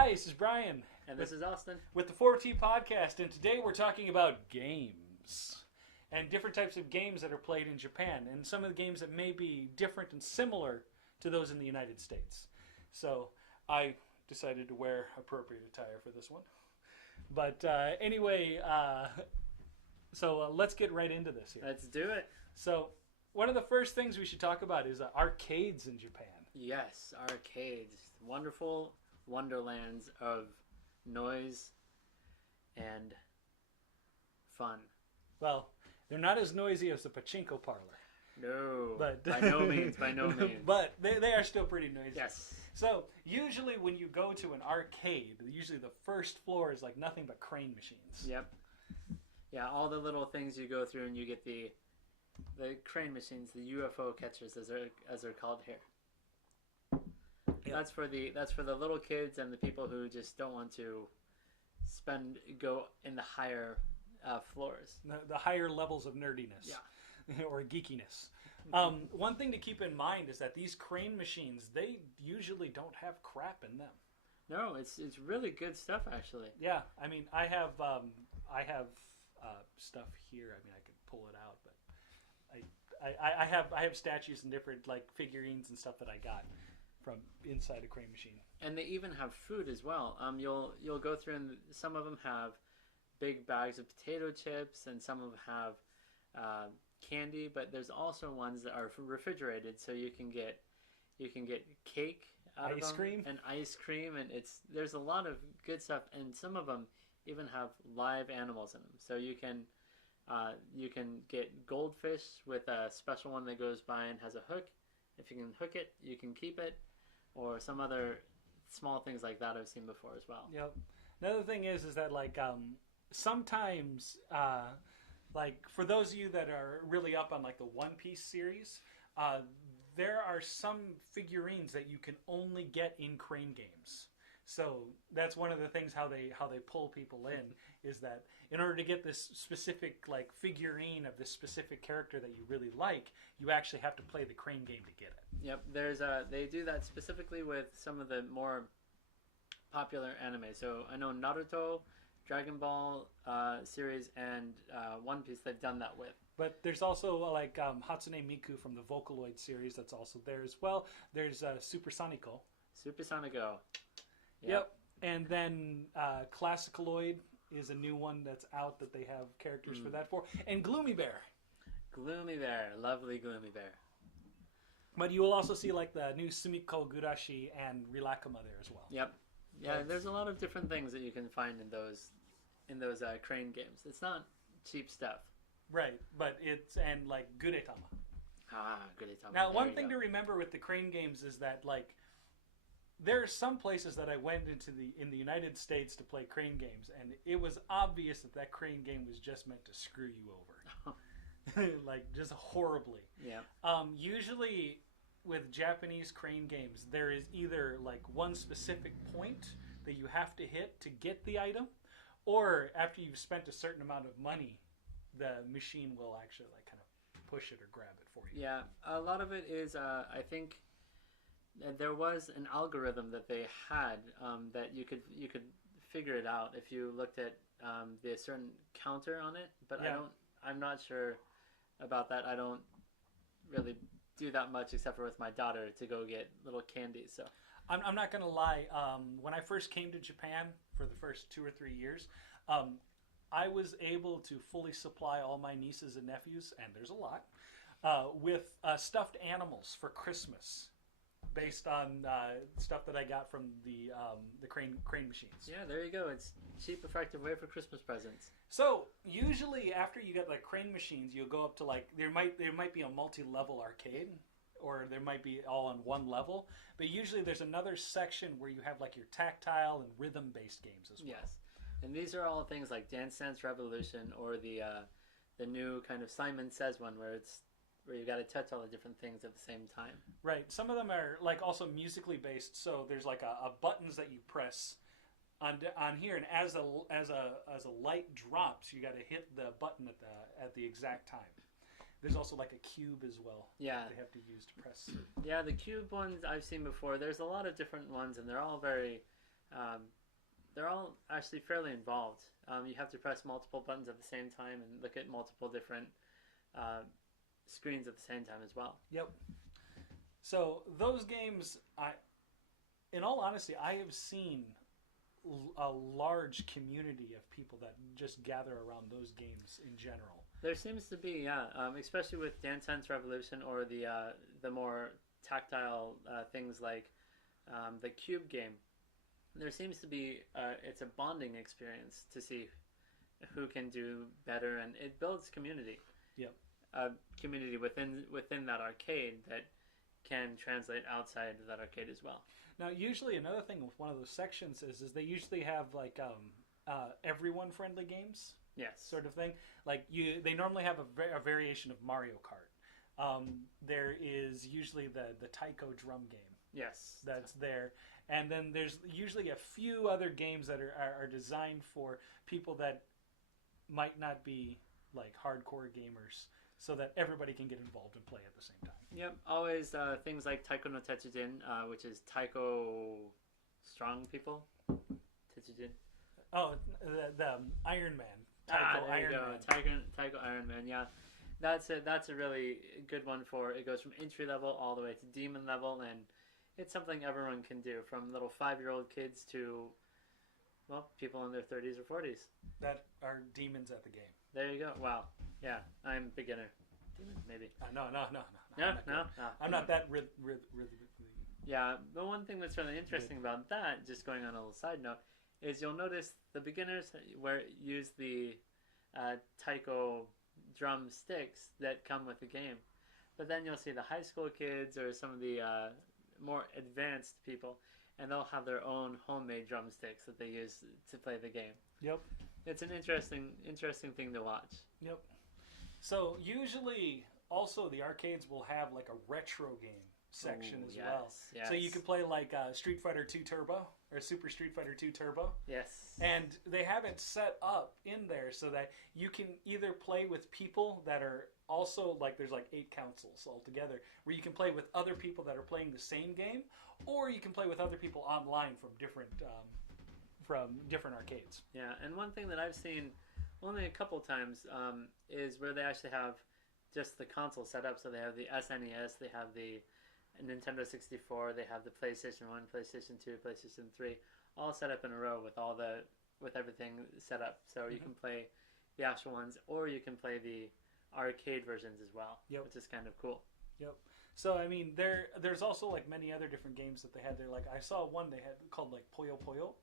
Hi, this is Brian. And this is Austin. With the 4T Podcast, and today we're talking about games. And different types of games that are played in Japan, and some of the games that may be different and similar to those in the United States. So I decided to wear appropriate attire for this one. But anyway, let's get right into this here. Let's do it. So one of the first things we should talk about is arcades in Japan. Yes, arcades. Wonderful wonderlands of noise and fun. Well, they're not as noisy as the pachinko parlor. No, but by no means, by no means. But they are still pretty noisy. Yes. So usually when you go to an arcade, usually the first floor is like nothing but crane machines. Yep. Yeah, all the little things you go through, and you get the crane machines, the UFO catchers, as they're called here. Yep. That's for the little kids and the people who just don't want to go in the higher floors. The higher levels of nerdiness. Yeah. Or geekiness. One thing to keep in mind is that these crane machines, they usually don't have crap in them. No, it's really good stuff, actually. Yeah, I mean, I have stuff here. I mean, I could pull it out, but I have statues and different like figurines and stuff that I got from inside a crane machine. And they even have food as well. You'll go through, and some of them have big bags of potato chips, and some of them have candy. But there's also ones that are refrigerated, so you can get cake out of them, cream, and ice cream, and there's a lot of good stuff. And some of them even have live animals in them, so you can get goldfish with a special one that goes by and has a hook. If you can hook it, you can keep it, or some other small things like that I've seen before as well. Yep. Another thing is that like sometimes like for those of you that are really up on like the One Piece series, there are some figurines that you can only get in crane games. So that's one of the things how they pull people in is that in order to get this specific like figurine of this specific character that you really like, you actually have to play the crane game to get it. Yep, they do that specifically with some of the more popular anime. So I know Naruto, Dragon Ball series, and One Piece. They've done that with. But there's also like Hatsune Miku from the Vocaloid series that's also there as well. There's Super Sonico. Super Sonico. Yep. And then Classicaloid is a new one that's out that they have characters for that for. And Gloomy Bear. Gloomy Bear. Lovely Gloomy Bear. But you will also see like the new Sumiko Gurashi and Rilakama there as well. Yep. Yeah, there's a lot of different things that you can find in those crane games. It's not cheap stuff. Right, but it's and like Gudetama. Gudetama. Now, one thing to remember with the crane games is that like there are some places that I went into in the United States to play crane games, and it was obvious that crane game was just meant to screw you over, like just horribly. Yeah. Usually, with Japanese crane games, there is either like one specific point that you have to hit to get the item, or after you've spent a certain amount of money, the machine will actually like kind of push it or grab it for you. Yeah, a lot of it is I think. There was an algorithm that they had that you could figure it out if you looked at the certain counter on it. But yeah. I'm not sure about that. I don't really do that much except for with my daughter to go get little candies. So I'm not gonna lie. When I first came to Japan for the first 2 or 3 years, I was able to fully supply all my nieces and nephews, and there's a lot, with stuffed animals for Christmas. Based on stuff that I got from the crane machines. Yeah, there you go. It's a cheap, effective way for Christmas presents. So usually after you get like crane machines, you'll go up to like there might be a multi-level arcade, or there might be all on one level. But usually there's another section where you have like your tactile and rhythm-based games as well. Yes, and these are all things like Dance Dance Revolution, or the new kind of Simon Says one where you got to touch all the different things at the same time. Right. Some of them are like also musically based. So there's like a buttons that you press on here, and as a light drops, you got to hit the button at the exact time. There's also like a cube as well. Yeah. They have to use to press. Yeah, the cube ones I've seen before. There's a lot of different ones, and they're all very they're all actually fairly involved. You have to press multiple buttons at the same time and look at multiple different screens at the same time as well. Yep. So those games, in all honesty, I have seen a large community of people that just gather around those games in general. There seems to be, especially with Dance Dance Revolution or the more tactile things like the Cube game. There seems to be it's a bonding experience to see who can do better, and it builds community. Yep. Community within that arcade that can translate outside of that arcade as well. Now, usually another thing with one of those sections is they usually have like everyone friendly games. Yes. Sort of thing. Like they normally have a variation of Mario Kart. There is usually the Taiko drum game. Yes. That's there. And then there's usually a few other games that are designed for people that might not be like hardcore gamers, so that everybody can get involved and play at the same time. Yep, always things like Taiko no Tetsujin, which is Taiko strong people. Tetsujin. Oh, the Iron Man. Taiko Iron Man. Taiko Iron Man, yeah. That's a really good one for, it goes from entry level all the way to demon level, and it's something everyone can do, from little 5-year-old kids to, well, people in their 30s or 40s. That are demons at the game. There you go. Wow. Yeah, I'm beginner. Demon, maybe. No. I'm not that Yeah, the one thing that's really interesting about that, just going on a little side note, is you'll notice the beginners use the taiko drum sticks that come with the game. But then you'll see the high school kids or some of the more advanced people, and they'll have their own homemade drumsticks that they use to play the game. Yep. It's an interesting thing to watch. Yep. So usually, also the arcades will have like a retro game section as well. Yes. So you can play like Street Fighter 2 Turbo or Super Street Fighter 2 Turbo. Yes. And they have it set up in there so that you can either play with people that are also like, there's like 8 consoles altogether, where you can play with other people that are playing the same game, or you can play with other people online from different arcades. Yeah, and one thing that I've seen only a couple times is where they actually have just the console set up. So they have the SNES, they have the Nintendo 64, they have the PlayStation 1, PlayStation 2, PlayStation 3, all set up in a row with everything set up. So you can play the actual ones, or you can play the arcade versions as well, which is kind of cool. Yep. So I mean, there's also like many other different games that they had there. Like I saw one they had called like Puyo Puyo.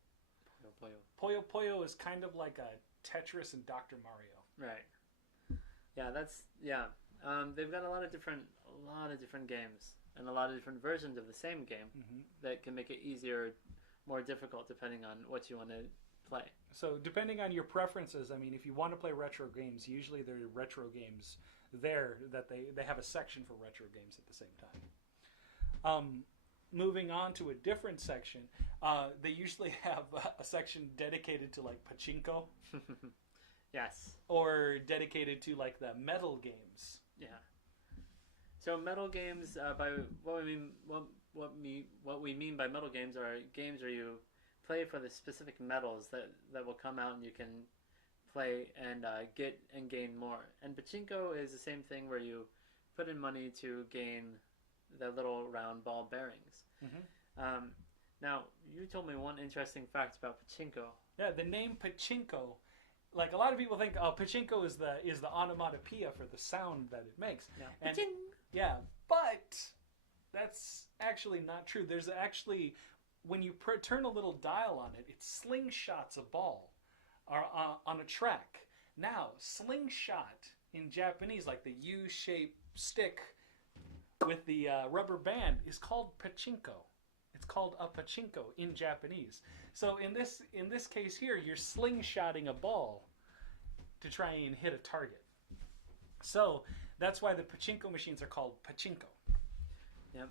Puyo Puyo is kind of like a Tetris and Dr. Mario. Right. Yeah, they've got a lot of different games and a lot of different versions of the same game that can make it easier, more difficult depending on what you want to play. So depending on your preferences, I mean, if you want to play retro games, usually there are retro games there that they have a section for retro games at the same time. Moving on to a different section, they usually have a section dedicated to like pachinko. Yes. Or dedicated to like the metal games. Yeah. So metal games, by what we mean by metal games are games where you play for the specific metals that will come out and you can play and get and gain more. And pachinko is the same thing where you put in money to gain the little round ball bearings. Now, you told me one interesting fact about pachinko. Yeah, the name pachinko, like a lot of people think, oh, pachinko is the onomatopoeia for the sound that it makes. Yeah. And, yeah, but that's actually not true. There's actually, when you turn a little dial on it, it slingshots a ball on a track. Now, slingshot in Japanese, like the U-shaped stick with the rubber band, is called pachinko. It's called a pachinko in Japanese. So in this case here, you're slingshotting a ball to try and hit a target. So that's why the pachinko machines are called pachinko. Yep.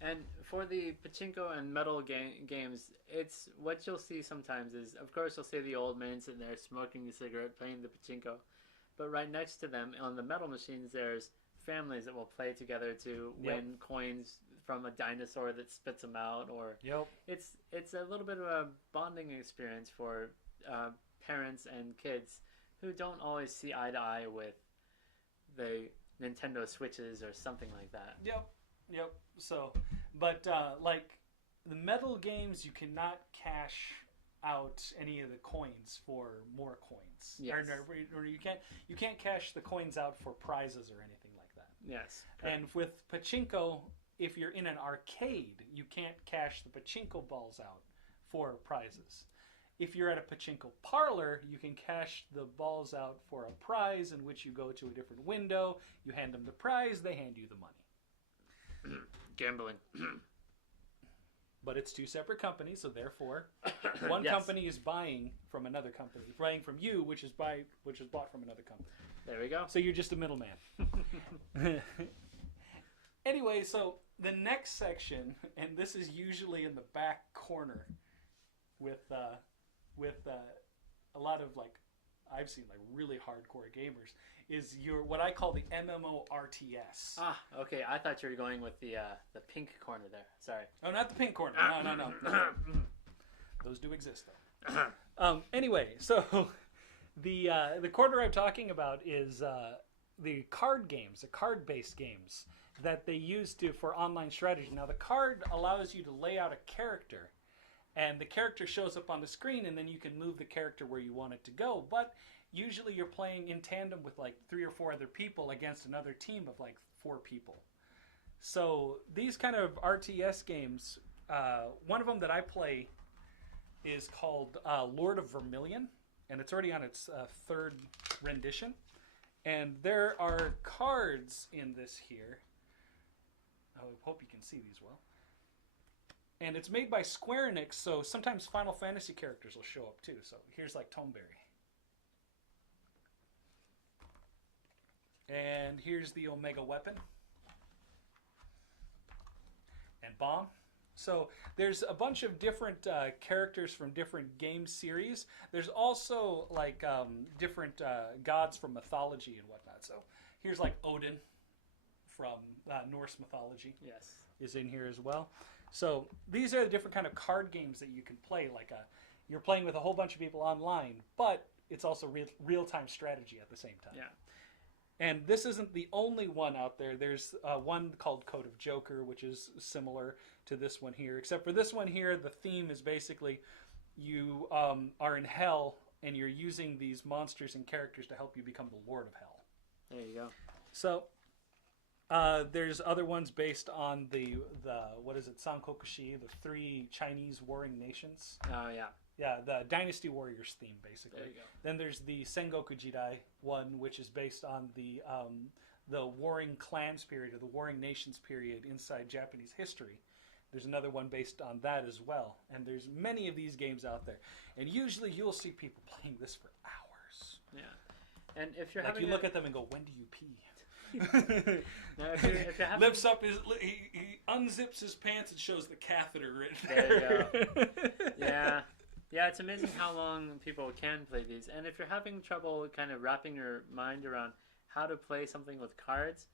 And for the pachinko and metal games, it's what you'll see sometimes is, of course, you'll see the old man sitting there smoking a cigarette, playing the pachinko. But right next to them on the metal machines, there's families that will play together to win coins from a dinosaur that spits them out, or it's a little bit of a bonding experience for parents and kids who don't always see eye to eye with the Nintendo Switches or something like that. Yep. So, but like the metal games, you cannot cash out any of the coins for more coins. Yes. Or you can't cash the coins out for prizes or anything like that. Yes. And with pachinko, if you're in an arcade, you can't cash the pachinko balls out for prizes. If you're at a pachinko parlor, you can cash the balls out for a prize, in which you go to a different window, you hand them the prize, they hand you the money. Gambling. But it's two separate companies, so therefore, one company is buying from another company, buying from you, which is bought from another company. There we go. So you're just a middleman. Anyway, so the next section, and this is usually in the back corner, with a lot of like, I've seen like really hardcore gamers, is your what I call the MMORTS. Ah, okay. I thought you were going with the pink corner there. Sorry. Oh, not the pink corner. No. Those do exist though. Anyway, so the corner I'm talking about is the card games, the card-based games that they use for online strategy. Now, the card allows you to lay out a character, and the character shows up on the screen, and then you can move the character where you want it to go. But usually you're playing in tandem with like 3 or 4 other people against another team of like 4 people. So these kind of RTS games, one of them that I play is called Lord of Vermilion, and it's already on its 3rd rendition. And there are cards in this here. I hope you can see these well. And it's made by Square Enix, so sometimes Final Fantasy characters will show up too. So here's like Toneberry. And here's the Omega Weapon. And Bomb. So there's a bunch of different characters from different game series. There's also like different gods from mythology and whatnot. So here's like Odin from Norse mythology. Yes. Is in here as well. So these are the different kind of card games that you can play. Like you're playing with a whole bunch of people online, but it's also real-time strategy at the same time. Yeah. And this isn't the only one out there. There's one called Code of Joker, which is similar to this one here. Except for this one here, the theme is basically you are in hell, and you're using these monsters and characters to help you become the Lord of Hell. There you go. So there's other ones based on the what is it, Sankokushi, the 3 Chinese warring nations. Oh, yeah. Yeah, the Dynasty Warriors theme, basically. There you go. Then there's the Sengoku Jidai one, which is based on the warring clans period, or the warring nations period inside Japanese history. There's another one based on that as well. And there's many of these games out there. And usually you'll see people playing this for hours. Yeah. And if you're like having you look at them and go, when do you pee? Now, if you're having... Lifts up he unzips his pants and shows the catheter written there. You go. Yeah, it's amazing how long people can play these. And if you're having trouble kind of wrapping your mind around how to play something with cards,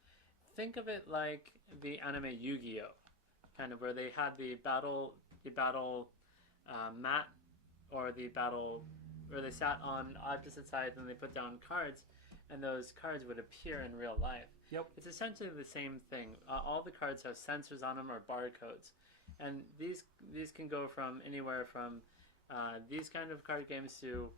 think of it like the anime Yu-Gi-Oh, kind of where they had the battle mat, or the battle where they sat on opposite sides and they put down cards, and those cards would appear in real life. Yep. It's essentially the same thing. All the cards have sensors on them or barcodes, and these can go from anywhere from these kind of card games to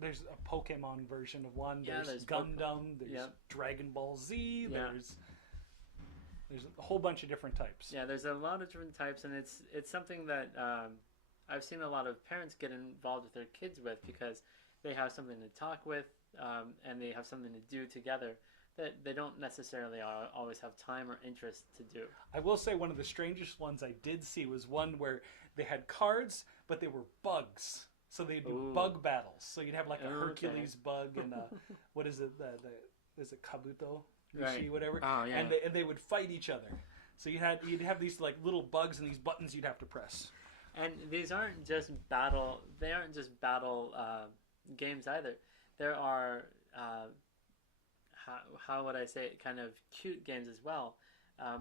there's a Pokemon version of one. Yeah, there's Gundam. There's Dragon Ball Z. There's a whole bunch of different types. Yeah, there's a lot of different types, and it's something that I've seen a lot of parents get involved with their kids with, because they have something to talk with, and they have something to do together that they don't necessarily always have time or interest to do. I will say one of the strangest ones I did see was one where they had cards, but they were bugs. So they'd do bug battles. So you'd have like a Hercules bug and what is it? Is it Kabuto? Right. Whatever. Oh, yeah. And they would fight each other. So you'd have these like little bugs and these buttons you'd have to press. And these aren't just battle. They aren't just battle games either. There are how would I say it, kind of cute games as well.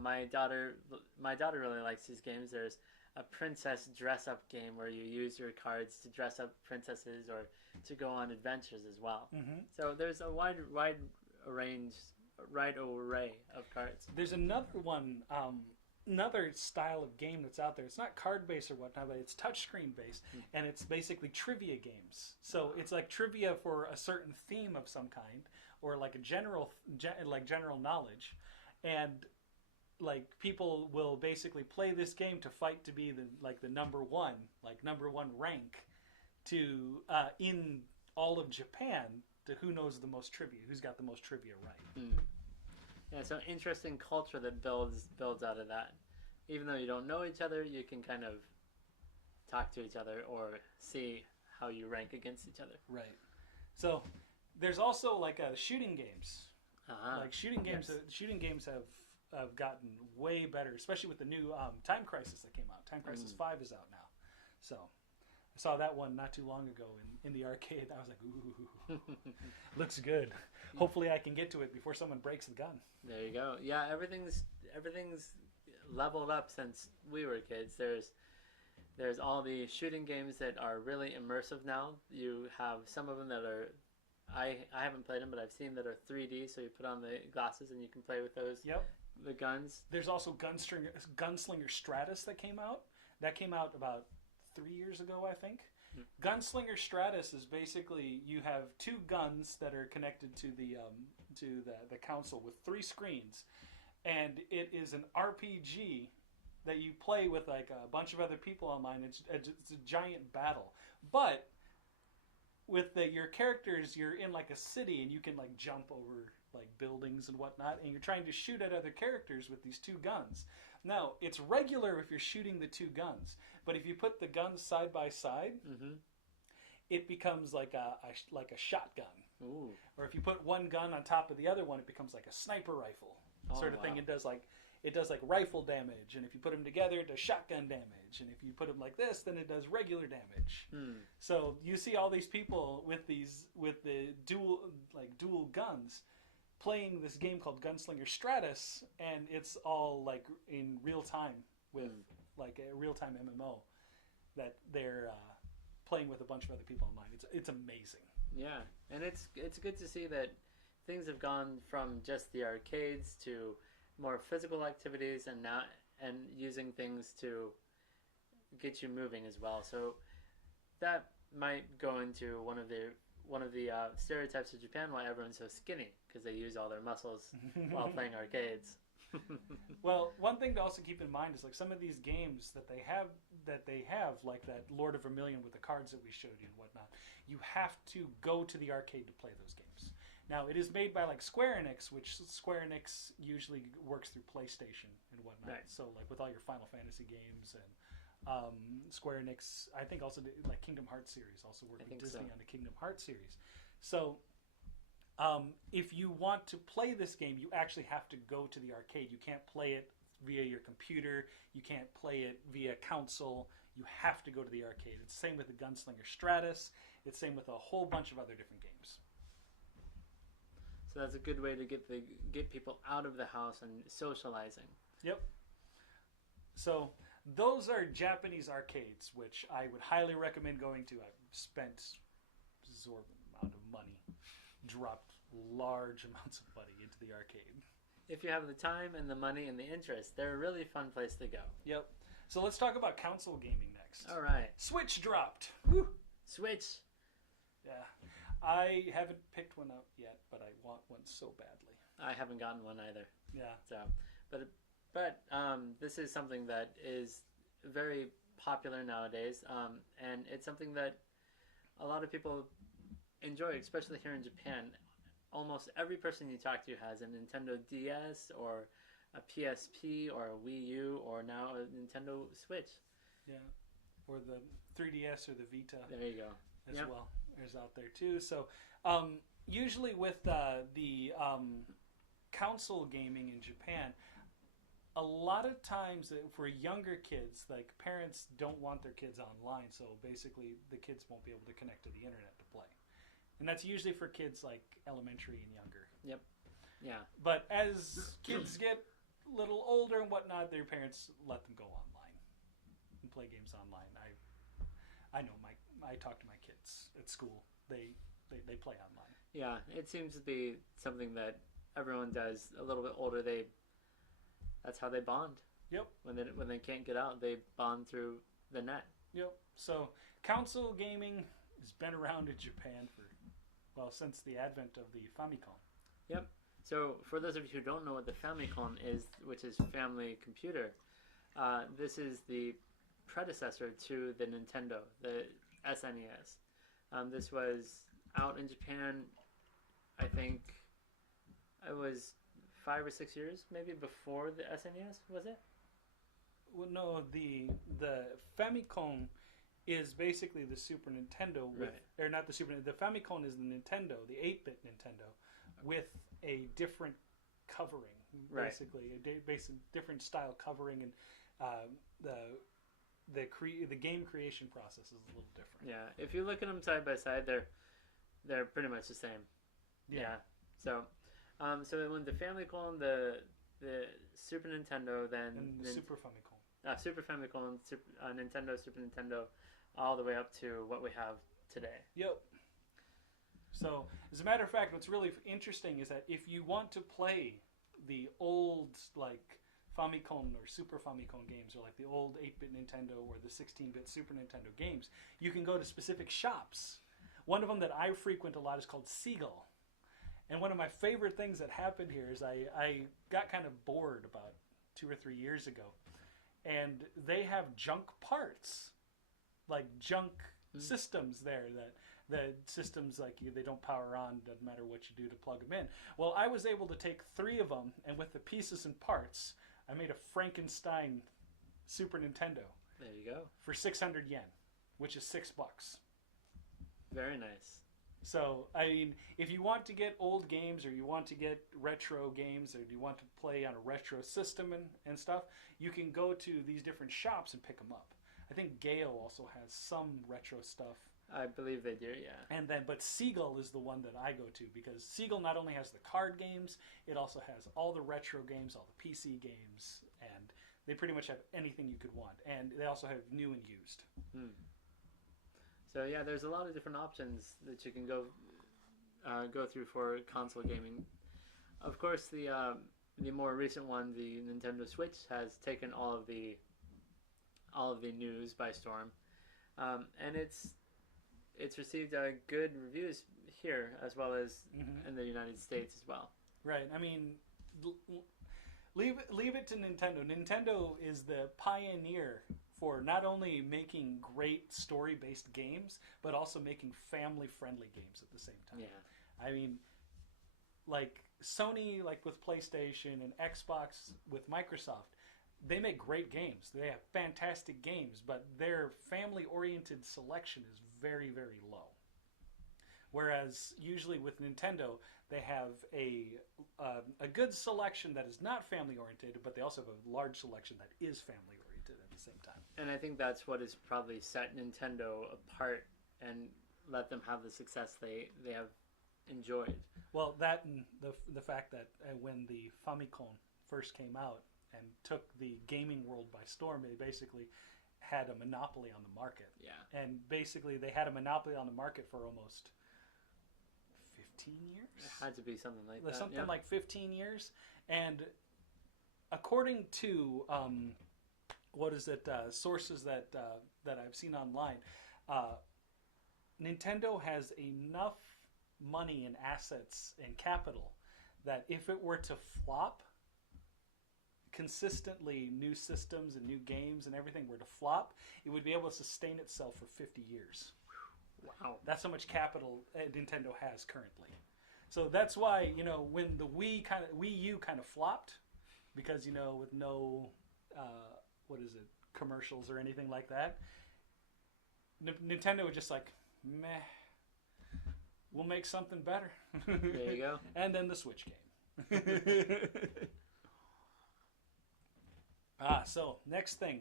My daughter really likes these games. There's a princess dress up game where you use your cards to dress up princesses or to go on adventures as well. Mm-hmm. So there's a wide array of cards. There's another one, another style of game that's out there. It's not card based or whatnot, but it's touchscreen based, and it's basically trivia games. So it's like trivia for a certain theme of some kind, or like a general knowledge, and like people will basically play this game to fight to be the number one rank to in all of Japan, to who knows the most trivia, who's got the most trivia right. Yeah, so interesting culture that builds out of that. Even though you don't know each other, you can kind of talk to each other or see how you rank against each other. Right. So there's also like shooting games. Like shooting games, yes. Shooting games have gotten way better, especially with the new Time Crisis that came out. Time Crisis 5 is out now. So I saw that one not too long ago in the arcade. I was like, ooh, looks good. Hopefully I can get to it before someone breaks the gun. There you go. Yeah, everything's leveled up since we were kids. There's all the shooting games that are really immersive now. You have some of them that are, I haven't played them, but I've seen that are 3D, so you put on the glasses and you can play with those. Yep. The guns. There's also Gunslinger Stratus that came out. That came out about 3 years ago, I think. Gunslinger Stratus is basically you have two guns that are connected to the console with 3 screens, and it is an RPG that you play with like a bunch of other people online. It's a giant battle, but with your characters, you're in like a city and you can like jump over like buildings and whatnot, and you're trying to shoot at other characters with these 2 guns. Now, it's regular if you're shooting the 2 guns, but if you put the guns side by side, it becomes like a shotgun. Ooh. Or if you put one gun on top of the other one, it becomes like a sniper rifle sort of thing. It does like rifle damage, and if you put them together, it does shotgun damage, and if you put them like this, then it does regular damage. So you see all these people with the dual guns playing this game called Gunslinger Stratus, and it's all like in real time with like a real time MMO that they're playing with a bunch of other people online. It's amazing. Yeah, and it's good to see that things have gone from just the arcades to more physical activities, and using things to get you moving as well. So that might go into one of the stereotypes of Japan, why everyone's so skinny, because they use all their muscles while playing arcades. Well, one thing to also keep in mind is like some of these games that they have like that Lord of Vermilion with the cards that we showed you and whatnot. You have to go to the arcade to play those games. Now, it is made by like Square Enix, which Square Enix usually works through PlayStation and whatnot. Right. So like with all your Final Fantasy games and Square Enix, I think also like Kingdom Hearts series, also worked with Disney on the Kingdom Hearts series. So if you want to play this game, you actually have to go to the arcade. You can't play it via your computer. You can't play it via console. You have to go to the arcade. It's the same with the Gunslinger Stratus. It's the same with a whole bunch of other different games. So that's a good way to get people out of the house and socializing. Yep. So those are Japanese arcades, which I would highly recommend going to. I've spent an exorbitant amount of money, dropped large amounts of money into the arcade. If you have the time and the money and the interest, they're a really fun place to go. Yep. So let's talk about console gaming next. All right. Switch dropped. Woo! Switch. Yeah. I haven't picked one up yet, but I want one so badly. I haven't gotten one either. Yeah. So, but this is something that is very popular nowadays, and it's something that a lot of people enjoy, especially here in Japan. Almost every person you talk to has a Nintendo DS or a PSP or a Wii U or now a Nintendo Switch. Yeah. Or the 3DS or the Vita. There you go. As well. There's out there too. So usually with the console gaming in Japan, a lot of times for younger kids, like parents don't want their kids online, so basically the kids won't be able to connect to the internet to play. And that's usually for kids like elementary and younger. Yep. Yeah. But as kids get a little older and whatnot, their parents let them go online and play games online. I know I talk to my kids at school. They play online. Yeah, it seems to be something that everyone does a little bit older. That's how they bond. Yep. When they can't get out, they bond through the net. Yep. So console gaming has been around in Japan since the advent of the Famicom. Yep. So for those of you who don't know what the Famicom is, which is Family Computer, this is the predecessor to the Nintendo, the SNES. This was out in Japan, I think it was 5 or 6 years, maybe before the SNES, was it? Well, no, the Famicom is basically the Super Nintendo with, or not the Super. The Famicom is the Nintendo, the 8-bit Nintendo, with a different covering, basically different style covering, and the game creation process is a little different. Yeah, if you look at them side by side, they're pretty much the same. Yeah. So when the Famicom, the Super Nintendo, then and the Super Famicom. Super Famicom, Nintendo, Super Nintendo, all the way up to what we have today. Yep. So, as a matter of fact, what's really interesting is that if you want to play the old, like, Famicom or Super Famicom games, or like the old 8-bit Nintendo or the 16-bit Super Nintendo games, you can go to specific shops. One of them that I frequent a lot is called Seagull. And one of my favorite things that happened here is I got kind of bored about 2 or 3 years ago. And they have junk parts, like junk systems there that the systems, like, they don't power on, doesn't matter what you do to plug them in. Well, I was able to take 3 of them, and with the pieces and parts, I made a Frankenstein Super Nintendo. There you go. For 600 yen, which is $6. Very nice. So, I mean, if you want to get old games, or you want to get retro games, or you want to play on a retro system and stuff, you can go to these different shops and pick them up. I think Gale also has some retro stuff. I believe they do, yeah. But Seagull is the one that I go to, because Seagull not only has the card games, it also has all the retro games, all the PC games, and they pretty much have anything you could want. And they also have new and used. So yeah, there's a lot of different options that you can go through for console gaming. Of course, the more recent one, the Nintendo Switch, has taken all of the news by storm, and it's received good reviews here, as well as in the United States as well. Right. I mean, leave it to Nintendo. Nintendo is the pioneer for not only making great story-based games, but also making family-friendly games at the same time. Yeah. I mean, like Sony, like with PlayStation, and Xbox with Microsoft, they make great games. They have fantastic games, but their family-oriented selection is very, very low. Whereas usually with Nintendo, they have a good selection that is not family-oriented, but they also have a large selection that is family-oriented at the same time. And I think that's what has probably set Nintendo apart and let them have the success they have enjoyed. Well, that and the fact that when the Famicom first came out and took the gaming world by storm, they basically had a monopoly on the market. Yeah. And basically they had a monopoly on the market for almost 15 years? It had to be something like that. Something like 15 years. And according to, sources that I've seen online, Nintendo has enough money and assets and capital that if it were to flop, consistently new systems and new games and everything were to flop, it would be able to sustain itself for 50 years. Wow. That's how much capital Nintendo has currently. So that's why, when the Wii U kind of flopped, because, with no, commercials or anything like that, Nintendo was just like, meh, we'll make something better. There you go. And then the Switch came. So next thing,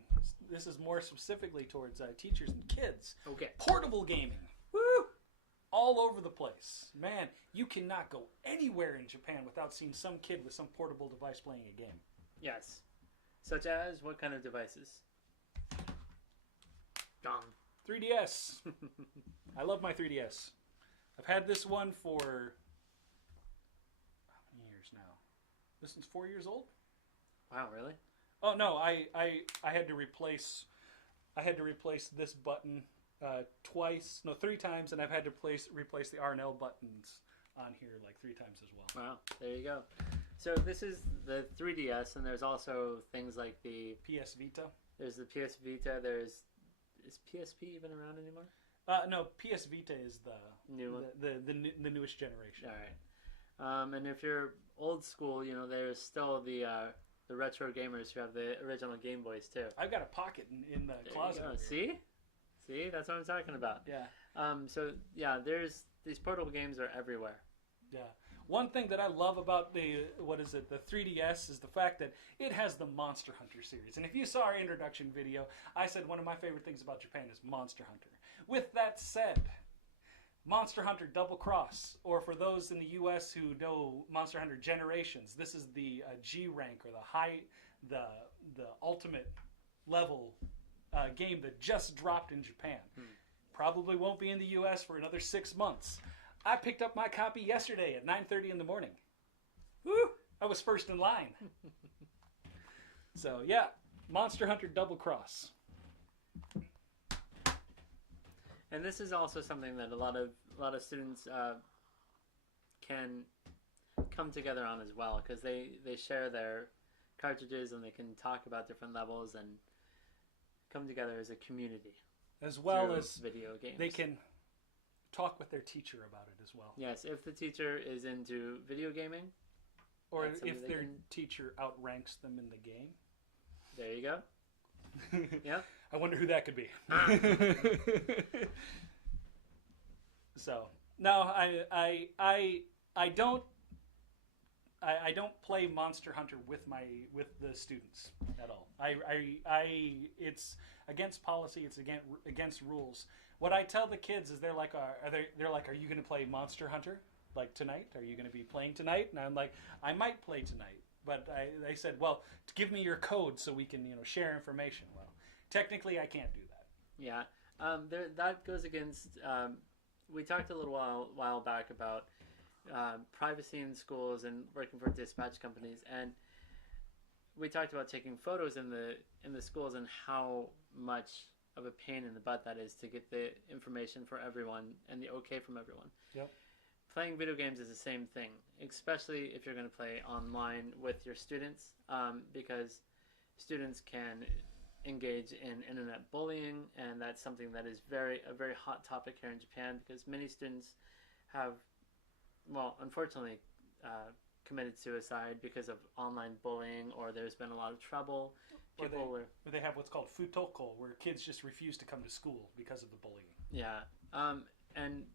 this is more specifically towards teachers and kids. Okay. Portable gaming. Woo! all over the place. Man, you cannot go anywhere in Japan without seeing some kid with some portable device playing a game. Yes. Such as what kind of devices? Gone. 3DS. I love my 3DS. I've had this one for how many years now? This one's 4 years old. Wow, really? Oh no, I had to replace this button three times, and I've had to replace the R&L buttons on here like 3 times as well. Wow, there you go. So this is the 3DS, and there's also things like the PS Vita. There's the PS Vita. Is PSP even around anymore? No, PS Vita is the new one, the newest generation. All right. And if you're old school, there's still the retro gamers who have the original Game Boys too. I've got a pocket in the closet. See, that's what I'm talking about. Yeah. So yeah, there's these portable games are everywhere. Yeah. One thing that I love about the 3DS is the fact that it has the Monster Hunter series. And if you saw our introduction video, I said one of my favorite things about Japan is Monster Hunter. With that said, Monster Hunter Double Cross, or for those in the U.S. who know Monster Hunter Generations, this is the G rank or the ultimate level game that just dropped in Japan. Probably won't be in the U.S. for another 6 months. I picked up my copy yesterday at 9:30 in the morning. Woo! I was first in line. So yeah, Monster Hunter Double Cross. And this is also something that a lot of students can come together on as well, because they share their cartridges and they can talk about different levels and come together as a community. As well as video games. They can talk with their teacher about it as well. Yes, if the teacher is into video gaming. Or if their teacher outranks them in the game. There you go. Yeah. I wonder who that could be. So no, I don't play Monster Hunter with the students at all. It's against policy. It's against rules. What I tell the kids is they're like, are you going to play Monster Hunter like tonight? Are you going to be playing tonight? And I'm like, I might play tonight, but they said, well, give me your code so we can share information. Well, technically, I can't do that. Yeah, that goes against. We talked a little while back about privacy in schools and working for dispatch companies, and we talked about taking photos in the schools and how much of a pain in the butt that is to get the information for everyone and the okay from everyone. Yep. Playing video games is the same thing, especially if you're going to play online with your students, because students can engage in internet bullying, and that's something that is a very hot topic here in Japan, because many students have, well, unfortunately, committed suicide because of online bullying, or there's been a lot of trouble. Or they have what's called futoko, where kids just refuse to come to school because of the bullying. Yeah, and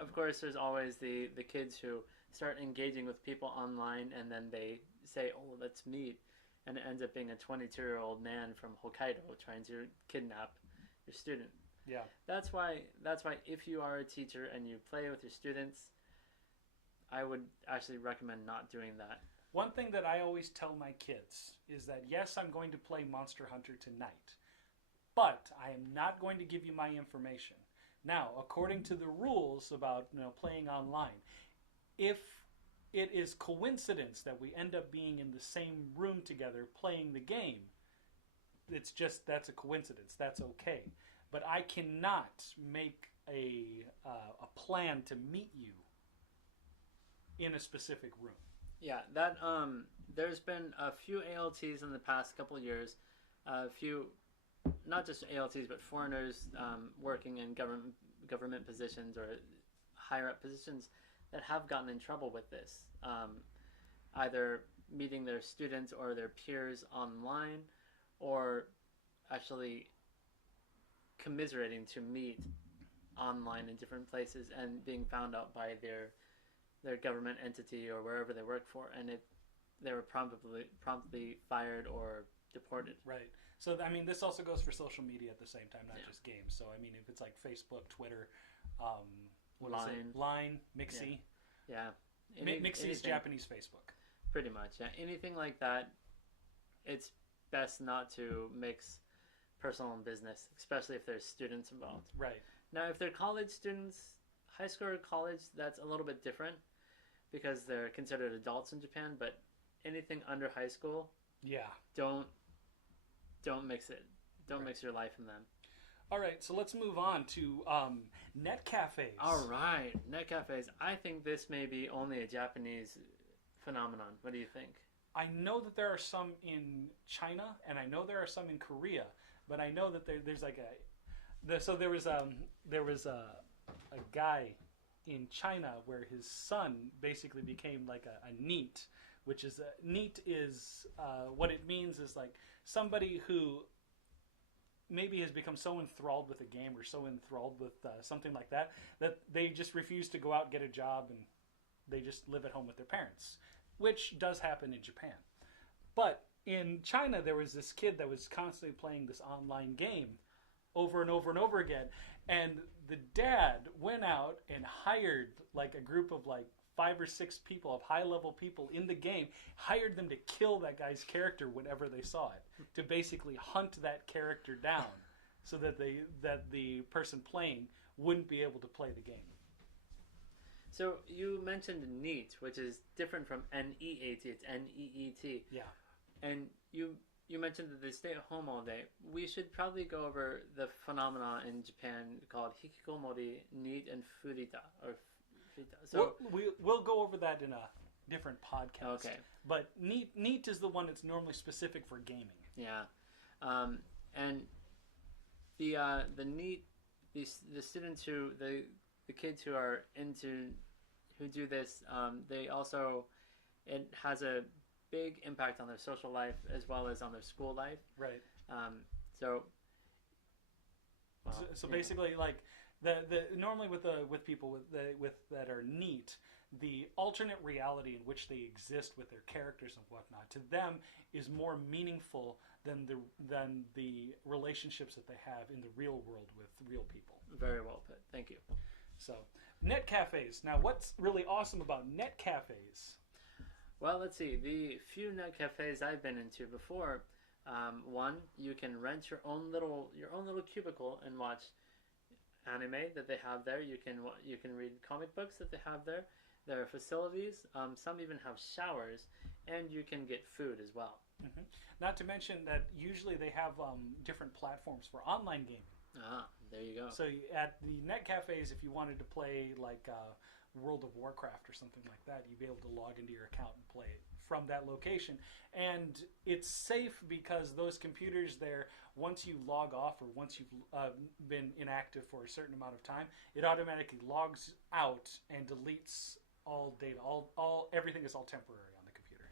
of course there's always the kids who start engaging with people online, and then they say, oh, let's meet, and it ends up being a 22-year-old man from Hokkaido trying to kidnap your student. Yeah. That's why if you are a teacher and you play with your students, I would actually recommend not doing that. One thing that I always tell my kids is that, yes, I'm going to play Monster Hunter tonight, but I am not going to give you my information. Now, according to the rules about playing online, if it is coincidence that we end up being in the same room together playing the game, that's a coincidence. That's okay. But I cannot make a plan to meet you in a specific room. Yeah, that there's been a few ALTs in the past couple of years, a few, not just ALTs, but foreigners working in government positions or higher up positions that have gotten in trouble with this, either meeting their students or their peers online, or actually commiserating to meet online in different places and being found out by their government entity or wherever they work for, and they were promptly fired or deported. Right. So, I mean, this also goes for social media at the same time, not just games. So, I mean, if it's like Facebook, Twitter, what is Line. it? Line, Mixi. Yeah. Mixi is Japanese Facebook. Pretty much, yeah. Anything like that, it's best not to mix personal and business, especially if there's students involved. Right. Now, if they're college students, high school or college, that's a little bit different because they're considered adults in Japan. But anything under high school, yeah, don't mix it. Don't mix your life in them. All right, so let's move on to net cafes. All right, net cafes. I think this may be only a Japanese phenomenon. What do you think? I know that there are some in China, and I know there are some in Korea, but I know that there's like there was a guy in China where his son basically became like a NEET, which is NEET is what it means is like somebody who maybe has become so enthralled with a game or so enthralled with something like that that they just refuse to go out and get a job and they just live at home with their parents, which does happen in Japan. But in China, there was this kid that was constantly playing this online game over and over and over again. And the dad went out and hired like a group of like 5 or 6 people, of high-level people in the game, hired them to kill that guy's character whenever they saw it, to basically hunt that character down so that the person playing wouldn't be able to play the game. So you mentioned NEET, which is different from NEAT. It's NEET. Yeah. And you mentioned that they stay at home all day. We should probably go over the phenomena in Japan called hikikomori, NEET, and furita, or furita. So we'll go over that in a different podcast. Okay. But NEET is the one that's normally specific for gaming. Yeah. And the NEET, the students who the kids who are who do this, they also, it has a big impact on their social life as well as on their school life. Right. So basically, like the normally with people with that are NEET, the alternate reality in which they exist with their characters and whatnot, to them is more meaningful than the relationships that they have in the real world with real people. Very well put. Thank you. So, net cafes. Now, what's really awesome about net cafes? Well, let's see. The few net cafes I've been into before, one, you can rent your own little cubicle and watch anime that they have there. You can read comic books that they have there. There are facilities. Some even have showers, and you can get food as well. Mm-hmm. Not to mention that usually they have different platforms for online gaming. Ah, there you go. So at the net cafes, if you wanted to play like World of Warcraft or something like that, you'd be able to log into your account and play it from that location. And it's safe because those computers there, once you log off or once you've been inactive for a certain amount of time, it automatically logs out and deletes all data. Everything is all temporary on the computer.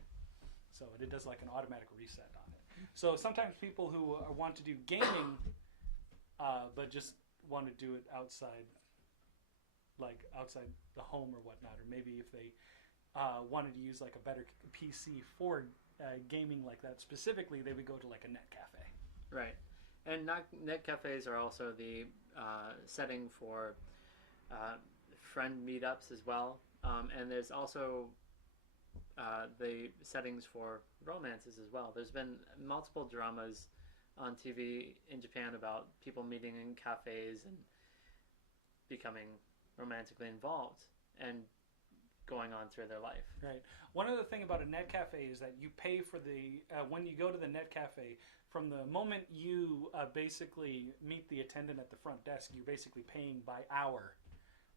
So it does like an automatic reset on it. So sometimes people who want to do gaming but just want to do it outside the home or whatnot, or maybe if they wanted to use like a better PC for gaming like that specifically, they would go to like a net cafe. Right. And net cafes are also the setting for friend meetups as well. And there's also the settings for romances as well. There's been multiple dramas on TV in Japan about people meeting in cafes and becoming romantically involved and going on through their life. Right. One other thing about a net cafe is that you pay for when you go to the net cafe, from the moment you basically meet the attendant at the front desk, you're basically paying by hour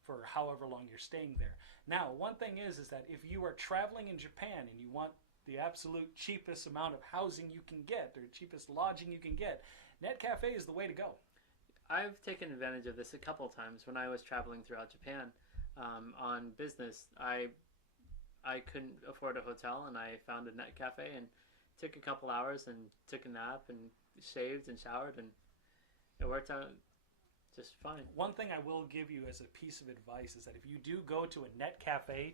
for however long you're staying there. Now, one thing is that if you are traveling in Japan and you want the absolute cheapest amount of housing you can get, or cheapest lodging you can get, net cafe is the way to go. I've taken advantage of this a couple of times when I was traveling throughout Japan on business. I couldn't afford a hotel, and I found a net cafe and took a couple hours and took a nap and shaved and showered, and it worked out just fine. One thing I will give you as a piece of advice is that if you do go to a net cafe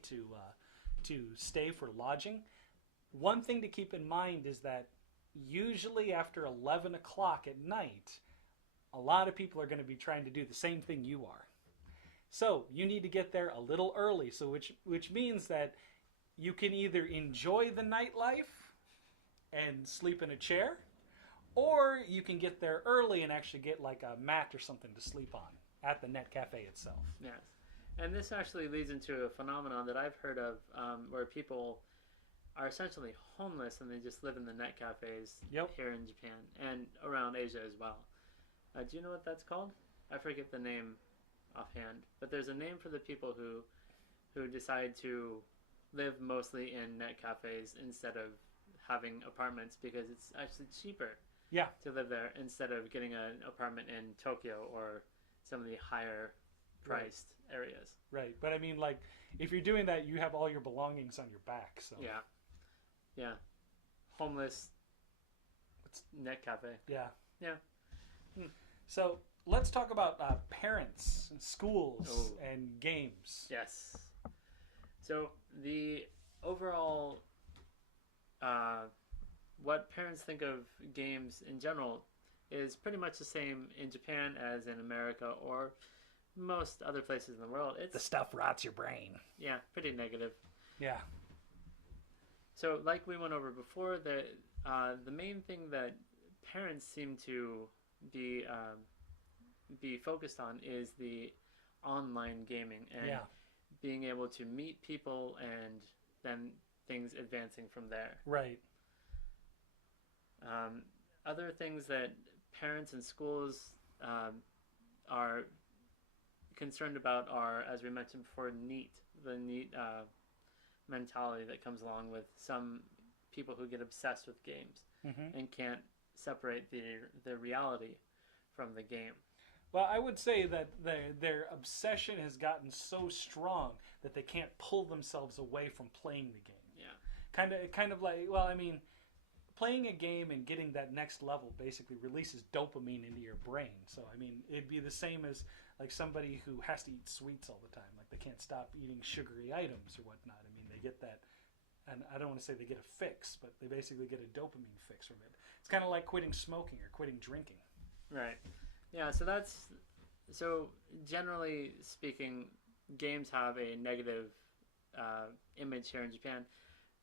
to stay for lodging, one thing to keep in mind is that usually after 11 o'clock at night, a lot of people are going to be trying to do the same thing you are. So you need to get there a little early. So which means that you can either enjoy the nightlife and sleep in a chair, or you can get there early and actually get like a mat or something to sleep on at the net cafe itself. Yes. And this actually leads into a phenomenon that I've heard of, where people are essentially homeless and they just live in the net cafes here in Japan and around Asia as well. Do you know what that's called? I forget the name offhand, but there's a name for the people who decide to live mostly in net cafes instead of having apartments, because it's actually cheaper to live there instead of getting an apartment in Tokyo or some of the higher priced areas. Right. But I mean, like, if you're doing that, you have all your belongings on your back. So yeah, homeless net cafe. Yeah. So let's talk about parents and schools and games. Yes. So the overall, what parents think of games in general is pretty much the same in Japan as in America or most other places in the world. The stuff rots your brain. Yeah, pretty negative. Yeah. So like we went over before, the main thing that parents seem to be focused on is the online gaming and being able to meet people and then things advancing from there. Right. Other things that parents and schools are concerned about are, as we mentioned before, the neat mentality that comes along with some people who get obsessed with games and can't separate the reality from the game. Well, I would say that their obsession has gotten so strong that they can't pull themselves away from playing the game. Yeah. Kind of like, well, I mean, playing a game and getting that next level basically releases dopamine into your brain. So, I mean, it'd be the same as like somebody who has to eat sweets all the time. Like they can't stop eating sugary items or whatnot. I mean, they get that, and I don't want to say they get a fix, but they basically get a dopamine fix from it. It's kind of like quitting smoking or quitting drinking. Right. Yeah, so generally speaking, games have a negative image here in Japan.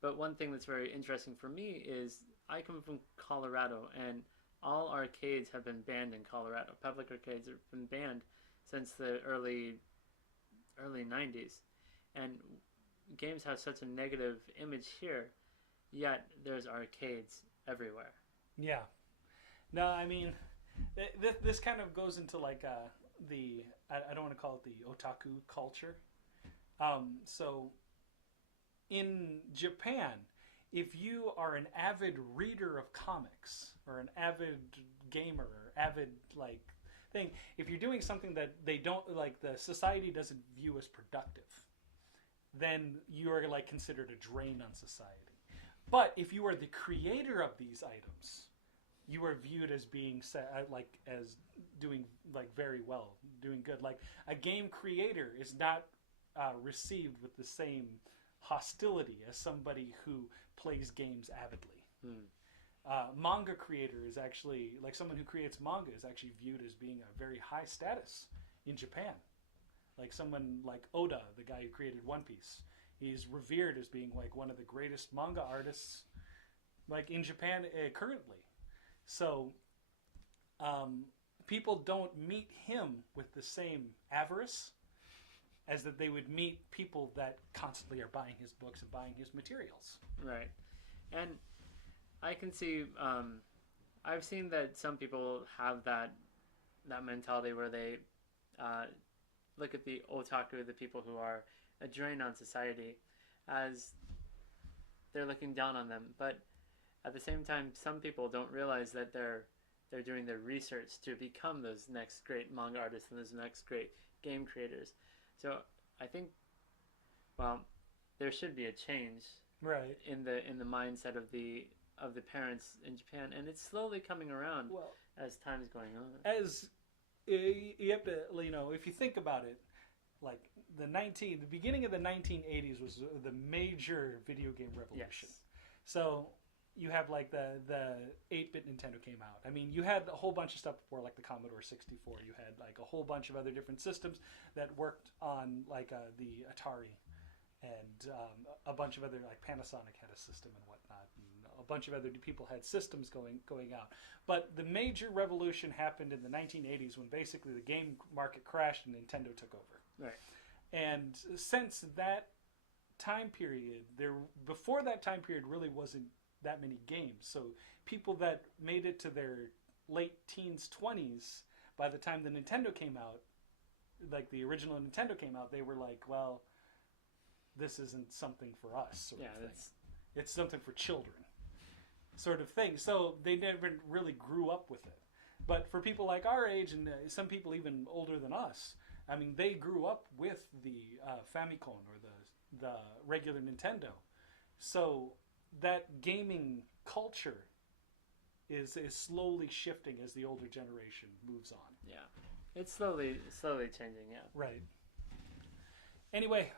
But one thing that's very interesting for me is I come from Colorado, and all arcades have been banned in Colorado. Public arcades have been banned since the early 90s. And games have such a negative image here, yet there's arcades everywhere. Yeah. No, I mean, this kind of goes into like I don't want to call it the otaku culture. So in Japan, if you are an avid reader of comics or an avid gamer or avid like thing, if you're doing something that they don't like, the society doesn't view as productive, then you are like considered a drain on society. But if you are the creator of these items, you are viewed as being as doing like very well, doing good. Like a game creator is not received with the same hostility as somebody who plays games avidly. Manga creator is actually, like someone who creates manga is actually viewed as being a very high status in Japan. Like someone like Oda, the guy who created One Piece, he's revered as being like one of the greatest manga artists like in Japan currently. So people don't meet him with the same avarice as that they would meet people that constantly are buying his books and buying his materials. Right. And I can see, I've seen that some people have that mentality where they look at the otaku, the people who are a drain on society, as they're looking down on them. But at the same time, some people don't realize that they're doing their research to become those next great manga artists and those next great game creators. So I think, well, there should be a change, right, in the mindset of the parents in Japan, and it's slowly coming around as time's going on. As you have to, if you think about it, like the beginning of the 1980s was the major video game revolution. Yes. So you have like the 8-bit Nintendo came out. I mean, you had a whole bunch of stuff before, like the Commodore 64. You had like a whole bunch of other different systems that worked on like the Atari, and a bunch of other, like Panasonic had a system and whatnot. And a bunch of other people had systems going out. But the major revolution happened in the 1980s when basically the game market crashed and Nintendo took over. Right. And since that time period, before that time period really wasn't that many games. So people that made it to their late teens, 20s, by the time the Nintendo came out, like the original Nintendo came out, they were like, well, this isn't something for us, sort of thing. It's something for children, sort of thing. So they never really grew up with it. But for people like our age, and some people even older than us, I mean, they grew up with the Famicom or the regular Nintendo. So that gaming culture is slowly shifting as the older generation moves on. Yeah, it's slowly changing. Yeah. Right. Anyway,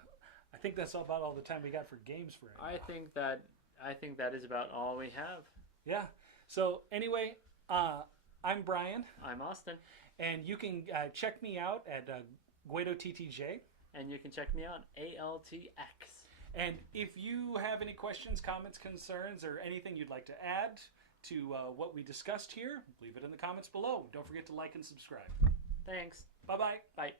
I think that's about all the time we got for games for right now. I think that is about all we have. Yeah. So anyway, I'm Brian. I'm Austin. And you can check me out at Gwedo TTJ. And you can check me out, ALTX. And if you have any questions, comments, concerns, or anything you'd like to add to what we discussed here, leave it in the comments below. Don't forget to like and subscribe. Thanks. Bye-bye. Bye.